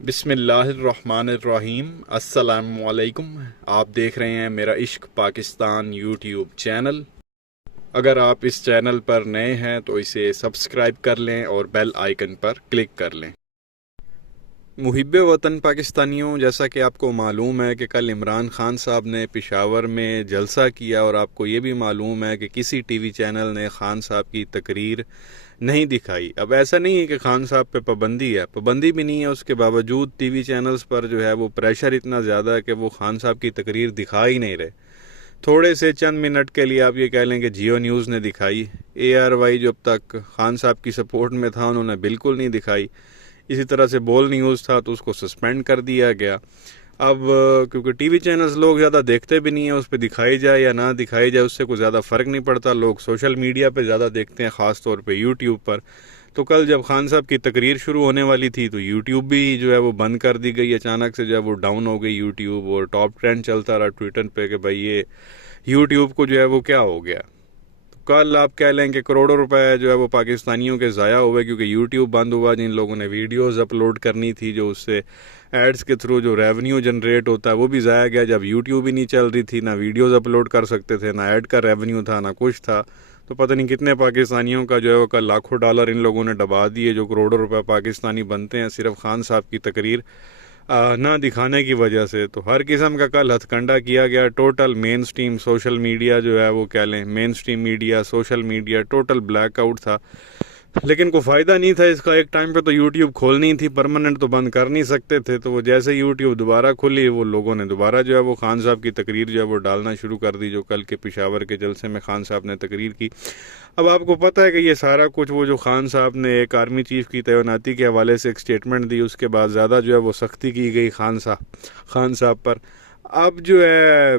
بسم اللہ الرحمن الرحیم۔ السلام علیکم۔ آپ دیکھ رہے ہیں میرا عشق پاکستان یوٹیوب چینل۔ اگر آپ اس چینل پر نئے ہیں تو اسے سبسکرائب کر لیں اور بیل آئیکن پر کلک کر لیں۔ محب وطن پاکستانیوں، جیسا کہ آپ کو معلوم ہے کہ کل عمران خان صاحب نے پشاور میں جلسہ کیا، اور آپ کو یہ بھی معلوم ہے کہ کسی ٹی وی چینل نے خان صاحب کی تقریر نہیں دکھائی۔ اب ایسا نہیں ہے کہ خان صاحب پہ پابندی ہے، پابندی بھی نہیں ہے، اس کے باوجود ٹی وی چینلز پر جو ہے وہ پریشر اتنا زیادہ ہے کہ وہ خان صاحب کی تقریر دکھا ہی نہیں رہے۔ تھوڑے سے چند منٹ کے لیے آپ یہ کہہ لیں کہ جیو نیوز نے دکھائی، اے آر وائی جو اب تک خان صاحب کی سپورٹ میں تھا انہوں نے بالکل نہیں دکھائی، اسی طرح سے بول نیوز تھا تو اس کو سسپینڈ کر دیا گیا۔ اب کیونکہ ٹی وی چینلز لوگ زیادہ دیکھتے بھی نہیں ہیں، اس پہ دکھائی جائے یا نہ دکھائی جائے اس سے کوئی زیادہ فرق نہیں پڑتا، لوگ سوشل میڈیا پہ زیادہ دیکھتے ہیں، خاص طور پہ یوٹیوب پر۔ تو کل جب خان صاحب کی تقریر شروع ہونے والی تھی تو یوٹیوب بھی جو ہے وہ بند کر دی گئی، اچانک سے جو ہے وہ ڈاؤن ہو گئی یوٹیوب، اور ٹاپ ٹرینڈ چلتا رہا ٹویٹر پہ کہ بھائی یہ یوٹیوب کو جو ہے وہ کیا ہو گیا۔ کل آپ کہہ لیں کہ کروڑوں روپے جو ہے وہ پاکستانیوں کے ضائع ہوئے، کیونکہ یوٹیوب بند ہوا، جن لوگوں نے ویڈیوز اپلوڈ کرنی تھی جو اس سے ایڈز کے تھرو جو ریونیو جنریٹ ہوتا ہے وہ بھی ضائع گیا، جب یوٹیوب ہی نہیں چل رہی تھی، نہ ویڈیوز اپلوڈ کر سکتے تھے، نہ ایڈ کا ریونیو تھا، نہ کچھ تھا۔ تو پتہ نہیں کتنے پاکستانیوں کا جو ہے وہ کل لاکھوں ڈالر ان لوگوں نے ڈبا دیے، جو کروڑوں روپے پاکستانی بنتے ہیں صرف خان صاحب کی تقریر نہ دکھانے کی وجہ سے۔ تو ہر قسم کا کل ہتھ کنڈا کیا گیا، total mainstream social media جو ہے وہ کہہ لیں mainstream media social media total blackout تھا، لیکن کوئی فائدہ نہیں تھا اس کا۔ ایک ٹائم پہ تو یوٹیوب کھولنی تھی، پرماننٹ تو بند کر نہیں سکتے تھے، تو وہ جیسے یوٹیوب دوبارہ کھلی وہ لوگوں نے دوبارہ جو ہے وہ خان صاحب کی تقریر جو ہے وہ ڈالنا شروع کر دی، جو کل کے پشاور کے جلسے میں خان صاحب نے تقریر کی۔ اب آپ کو پتہ ہے کہ یہ سارا کچھ وہ جو خان صاحب نے ایک آرمی چیف کی تعیناتی کے حوالے سے ایک سٹیٹمنٹ دی، اس کے بعد زیادہ جو ہے وہ سختی کی گئی خان صاحب پر۔ اب جو ہے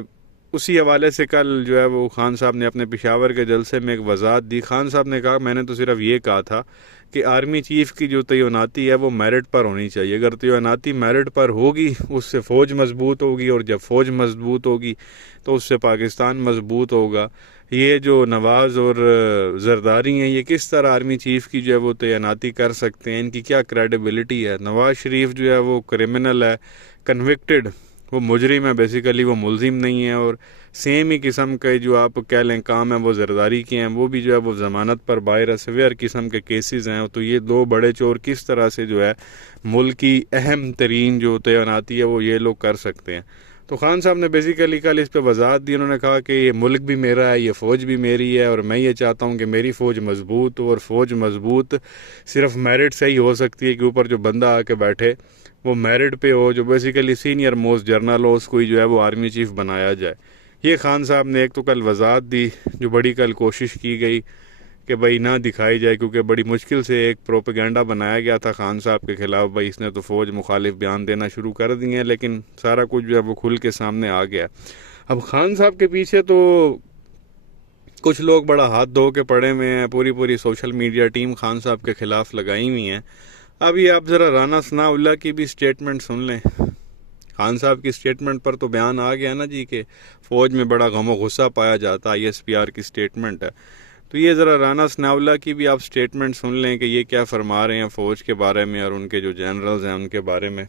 اسی حوالے سے کل جو ہے وہ خان صاحب نے اپنے پشاور کے جلسے میں ایک وضاحت دی۔ خان صاحب نے کہا میں نے تو صرف یہ کہا تھا کہ آرمی چیف کی جو تعیناتی ہے وہ میرٹ پر ہونی چاہیے، اگر تعیناتی میرٹ پر ہوگی اس سے فوج مضبوط ہوگی، اور جب فوج مضبوط ہوگی تو اس سے پاکستان مضبوط ہوگا۔ یہ جو نواز اور زرداری ہیں یہ کس طرح آرمی چیف کی جو ہے وہ تعیناتی کر سکتے ہیں، ان کی کیا کریڈیبلٹی ہے؟ نواز شریف جو ہے وہ کرمنل ہے، کنوکٹڈ، وہ مجرم ہے، بیسیکلی وہ ملزم نہیں ہے، اور سیم ہی قسم کے جو آپ کہہ لیں کام ہیں وہ زرداری کے ہیں، وہ بھی جو ہے وہ ضمانت پر باہر ہے، سویئر قسم کے کیسز ہیں۔ تو یہ دو بڑے چور کس طرح سے جو ہے ملک کی اہم ترین جو تعیناتی ہے وہ یہ لوگ کر سکتے ہیں؟ تو خان صاحب نے بیسیکلی کل اس پہ وضاحت دی، انہوں نے کہا کہ یہ ملک بھی میرا ہے، یہ فوج بھی میری ہے، اور میں یہ چاہتا ہوں کہ میری فوج مضبوط ہو، اور فوج مضبوط صرف میرٹ سے ہی ہو سکتی ہے کہ اوپر جو بندہ آ کے بیٹھے وہ میرٹ پہ ہو، جو بیسیکلی سینئر موسٹ جرنل ہو، اس کو جو ہے وہ آرمی چیف بنایا جائے۔ یہ خان صاحب نے ایک تو کل وضاحت دی، جو بڑی کل کوشش کی گئی کہ بھائی نہ دکھائی جائے، کیونکہ بڑی مشکل سے ایک پروپیگنڈا بنایا گیا تھا خان صاحب کے خلاف، بھائی اس نے تو فوج مخالف بیان دینا شروع کر دیے ہیں، لیکن سارا کچھ جو ہے وہ کھل کے سامنے آ گیا۔ اب خان صاحب کے پیچھے تو کچھ لوگ بڑا ہاتھ دھو کے پڑے ہوئے ہیں، پوری سوشل میڈیا ٹیم خان صاحب کے خلاف لگائی ہوئی ہیں۔ اب یہ آپ ذرا رانا ثناء اللہ کی بھی سٹیٹمنٹ سن لیں۔ خان صاحب کی سٹیٹمنٹ پر تو بیان آ گیا نا جی کہ فوج میں بڑا غم و غصہ پایا جاتا ہے، ISPR کی سٹیٹمنٹ ہے، تو یہ ذرا رانا ثناء اللہ کی بھی آپ سٹیٹمنٹ سن لیں کہ یہ کیا فرما رہے ہیں فوج کے بارے میں اور ان کے جو جنرلز ہیں ان کے بارے میں،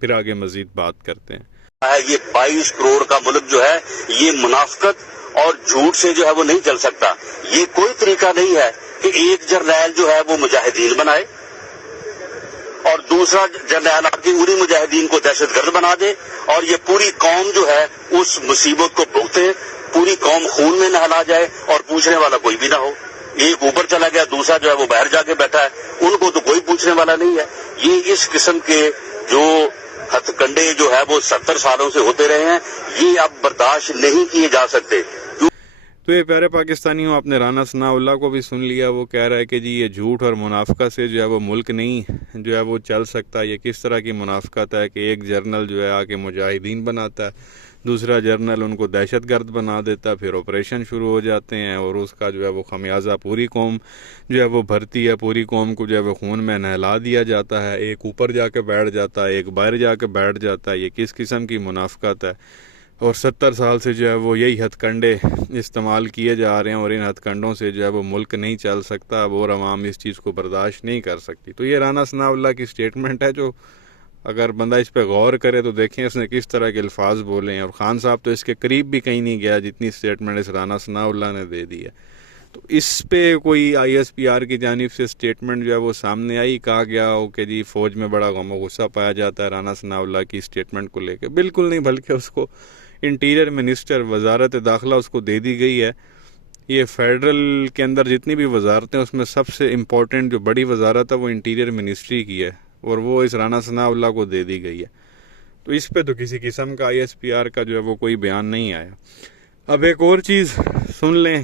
پھر آگے مزید بات کرتے ہیں۔ یہ 22 کروڑ کا ملک جو ہے یہ منافقت اور جھوٹ سے جو ہے وہ نہیں چل سکتا۔ یہ کوئی طریقہ نہیں ہے کہ ایک جرنیل جو ہے وہ مجاہدین بنائے اور دوسرا جرنیل آپ کی انہی مجاہدین کو دہشت گرد بنا دے، اور یہ پوری قوم جو ہے اس مصیبت کو بھگتے، پوری قوم خون میں نہلا جائے اور پوچھنے والا کوئی بھی نہ ہو۔ ایک اوپر چلا گیا، دوسرا جو ہے وہ باہر جا کے بیٹھا ہے، ان کو تو کوئی پوچھنے والا نہیں ہے۔ یہ اس قسم کے جو ہتھ کنڈے جو ہے وہ 70 سالوں سے ہوتے رہے ہیں، یہ اب برداشت نہیں کیے جا سکتے۔ تو یہ پیارے پاکستانیوں، آپ نے رانا ثناء اللہ کو بھی سن لیا، وہ کہہ رہا ہے کہ جی یہ جھوٹ اور منافقت سے جو ہے وہ ملک نہیں جو ہے وہ چل سکتا۔ یہ کس طرح کی منافقت ہے کہ ایک جرنل جو ہے آ کے مجاہدین بناتا ہے، دوسرا جرنل ان کو دہشت گرد بنا دیتا ہے، پھر آپریشن شروع ہو جاتے ہیں، اور اس کا جو ہے وہ خمیازہ پوری قوم جو ہے وہ بھرتی ہے، پوری قوم کو جو ہے وہ خون میں نہلا دیا جاتا ہے، ایک اوپر جا کے بیٹھ جاتا ہے، ایک باہر جا کے بیٹھ جاتا ہے۔ یہ کس قسم کی منافقت ہے؟ اور 70 سال سے جو ہے وہ یہی ہتھ کنڈے استعمال کیے جا رہے ہیں، اور ان ہتھ کنڈوں سے جو ہے وہ ملک نہیں چل سکتا، اب اور عوام اس چیز کو برداشت نہیں کر سکتی۔ تو یہ رانا ثناء اللہ کی سٹیٹمنٹ ہے جو اگر بندہ اس پہ غور کرے تو دیکھیں اس نے کس طرح کے الفاظ بولے ہیں، اور خان صاحب تو اس کے قریب بھی کہیں نہیں گیا جتنی اسٹیٹمنٹ اس رانا ثناء اللہ نے دے دی ہے۔ تو اس پہ کوئی ISPR کی جانب سے اسٹیٹمنٹ جو ہے وہ سامنے آئی، کہا گیا ہو کہ جی فوج میں بڑا غم و غصہ پایا جاتا ہے رانا ثناء اللہ کی اسٹیٹمنٹ کو لے کے؟ بالکل نہیں، بلکہ اس کو انٹیریئر منسٹر وزارت داخلہ اس کو دے دی گئی ہے۔ یہ فیڈرل کے اندر جتنی بھی وزارتیں اس میں سب سے امپورٹنٹ جو بڑی وزارت ہے وہ انٹیریئر منسٹری کی ہے، اور وہ اس رانا ثناء اللہ کو دے دی گئی ہے۔ تو اس پہ تو کسی قسم کا ISPR کا جو ہے وہ کوئی بیان نہیں آیا۔ اب ایک اور چیز سن لیں،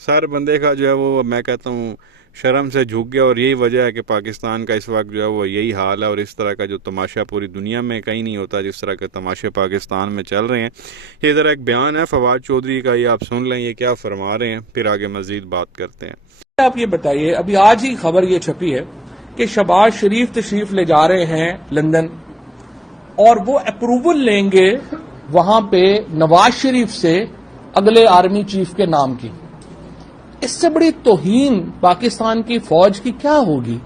سر بندے کا جو ہے وہ میں کہتا ہوں شرم سے جھک گیا، اور یہی وجہ ہے کہ پاکستان کا اس وقت جو ہے وہ یہی حال ہے، اور اس طرح کا جو تماشا پوری دنیا میں کہیں نہیں ہوتا جس طرح کے تماشے پاکستان میں چل رہے ہیں۔ یہ ذرا ایک بیان ہے فواد چودھری کا، یہ آپ سن لیں یہ کیا فرما رہے ہیں، پھر آگے مزید بات کرتے ہیں۔ آپ یہ بتائیے، ابھی آج ہی خبر یہ چھپی ہے کہ شہباز شریف تشریف لے جا رہے ہیں لندن، اور وہ اپروول لیں گے وہاں پہ نواز شریف سے اگلے آرمی چیف کے نام کی۔ اس سے بڑی توہین پاکستان کی فوج کی کیا ہوگی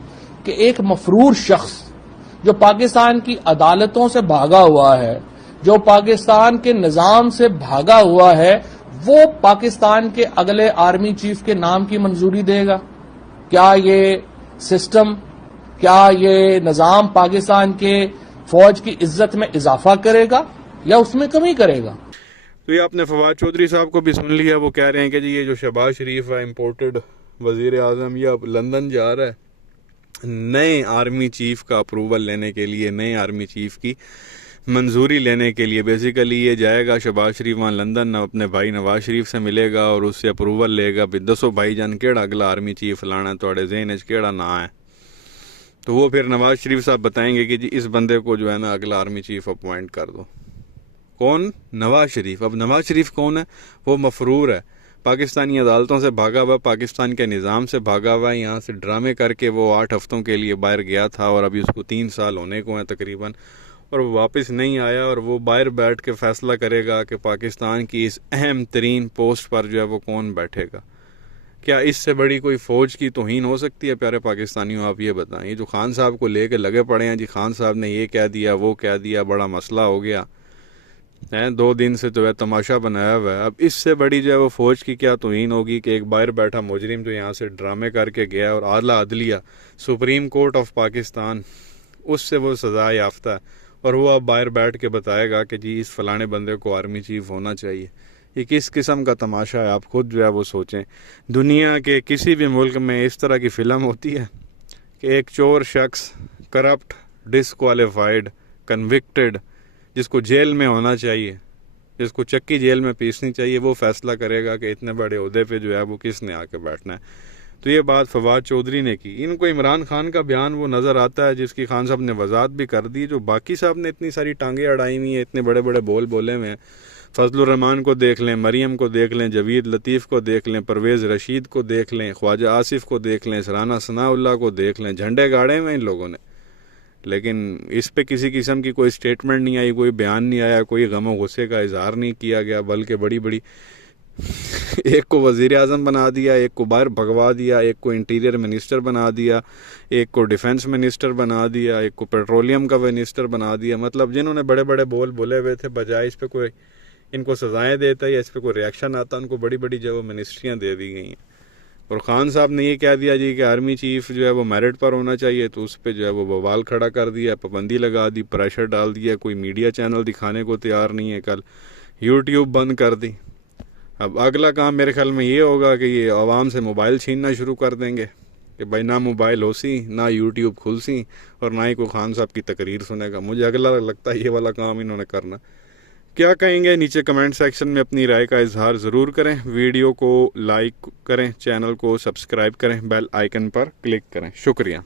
کہ ایک مفرور شخص جو پاکستان کی عدالتوں سے بھاگا ہوا ہے، جو پاکستان کے نظام سے بھاگا ہوا ہے، وہ پاکستان کے اگلے آرمی چیف کے نام کی منظوری دے گا؟ کیا یہ سسٹم، کیا یہ نظام پاکستان کے فوج کی عزت میں اضافہ کرے گا یا اس میں کمی کرے گا؟ تو یہ آپ نے فواد چودھری صاحب کو بھی سن لیا، وہ کہہ رہے ہیں کہ جی یہ جو شہباز شریف ہے امپورٹڈ وزیر اعظم، یہ اب لندن جا رہا ہے نئے آرمی چیف کا اپروول لینے کے لیے، نئے آرمی چیف کی منظوری لینے کے لیے۔ بیسیکلی یہ جائے گا شہباز شریف وہاں لندن اپنے بھائی نواز شریف سے ملے گا اور اس سے اپروول لے گا، بھی دسو بھائی جان کیڑا اگلا آرمی چیف لانا ہے، تھوڑے ذہن وچ کیڑا نہ ہے۔ تو وہ پھر نواز شریف صاحب بتائیں گے کہ جی اس بندے کو جو ہے نا اگلا آرمی چیف اپوائنٹ کر دو۔ کون؟ نواز شریف۔ اب نواز شریف کون ہے؟ وہ مفرور ہے، پاکستانی عدالتوں سے بھاگا ہوا، پاکستان کے نظام سے بھاگا ہوا ہے، یہاں سے ڈرامے کر کے وہ 8 ہفتوں کے لیے باہر گیا تھا، اور ابھی اس کو 3 سال ہونے کو ہیں تقریباً، اور وہ واپس نہیں آیا، اور وہ باہر بیٹھ کے فیصلہ کرے گا کہ پاکستان کی اس اہم ترین پوسٹ پر جو ہے وہ کون بیٹھے گا۔ کیا اس سے بڑی کوئی فوج کی توہین ہو سکتی ہے؟ پیارے پاکستانیوں آپ یہ بتائیں۔ یہ جو خان صاحب کو لے کے لگے پڑے ہیں، جی خان صاحب نے یہ کہہ دیا، وہ کہہ دیا، بڑا مسئلہ ہو گیا، 2 دن سے جو ہے تماشا بنایا ہوا ہے۔ اب اس سے بڑی جو ہے وہ فوج کی کیا توہین ہوگی کہ ایک باہر بیٹھا مجرم جو یہاں سے ڈرامے کر کے گیا، اور اعلیٰ عدلیہ سپریم کورٹ آف پاکستان اس سے وہ سزا یافتہ ہے، اور وہ اب باہر بیٹھ کے بتائے گا کہ جی اس فلانے بندے کو آرمی چیف ہونا چاہیے۔ یہ کس قسم کا تماشا ہے؟ آپ خود جو ہے وہ سوچیں۔ دنیا کے کسی بھی ملک میں اس طرح کی فلم ہوتی ہے کہ ایک چور شخص، کرپٹ، ڈسکوالیفائڈ، کنوکٹڈ، جس کو جیل میں ہونا چاہیے، جس کو چکی جیل میں پیسنی چاہیے، وہ فیصلہ کرے گا کہ اتنے بڑے عہدے پہ جو ہے وہ کس نے آ کے بیٹھنا ہے؟ تو یہ بات فواد چودھری نے کی۔ ان کو عمران خان کا بیان وہ نظر آتا ہے جس کی خان صاحب نے وضاحت بھی کر دی، جو باقی صاحب نے اتنی ساری ٹانگیں اڑائی ہوئی ہیں، اتنے بڑے بڑے بول بولے ہوئے ہیں۔ فضل الرحمان کو دیکھ لیں، مریم کو دیکھ لیں، جاوید لطیف کو دیکھ لیں، پرویز رشید کو دیکھ لیں، خواجہ آصف کو دیکھ لیں، رانا ثناء اللہ کو دیکھ لیں، جھنڈے گاڑے ہوئے ان لوگوں نے، لیکن اس پہ کسی قسم کی کوئی سٹیٹمنٹ نہیں آئی، کوئی بیان نہیں آیا، کوئی غم و غصے کا اظہار نہیں کیا گیا، بلکہ بڑی بڑی ایک کو وزیر اعظم بنا دیا، ایک کو باہر بھگوا دیا، ایک کو انٹیریئر منسٹر بنا دیا، ایک کو ڈیفنس منسٹر بنا دیا، ایک کو پیٹرولیم کا منسٹر بنا دیا۔ مطلب جنہوں نے بڑے بڑے بول بولے ہوئے تھے، بجائے اس پہ کوئی ان کو سزائیں دیتا یا اس پہ کوئی ریاکشن آتا، ان کو بڑی بڑی جو منسٹریاں دے دی گئی ہیں۔ اور خان صاحب نے یہ کہہ دیا جی کہ آرمی چیف جو ہے وہ میرٹ پر ہونا چاہیے، تو اس پہ جو ہے وہ بوال کھڑا کر دیا، پابندی لگا دی، پریشر ڈال دیا، کوئی میڈیا چینل دکھانے کو تیار نہیں ہے، کل یوٹیوب بند کر دی۔ اب اگلا کام میرے خیال میں یہ ہوگا کہ یہ عوام سے موبائل چھیننا شروع کر دیں گے کہ بھائی نہ موبائل ہو سی، نہ یوٹیوب کھل سی، اور نہ ہی کوئی خان صاحب کی تقریر سنے گا۔ مجھے اگلا لگتا ہے یہ والا کام انہوں نے کرنا۔ کیا کہیں گے نیچے کمنٹ سیکشن میں اپنی رائے کا اظہار ضرور کریں، ویڈیو کو لائک کریں، چینل کو سبسکرائب کریں، بیل آئیکن پر کلک کریں۔ شکریہ۔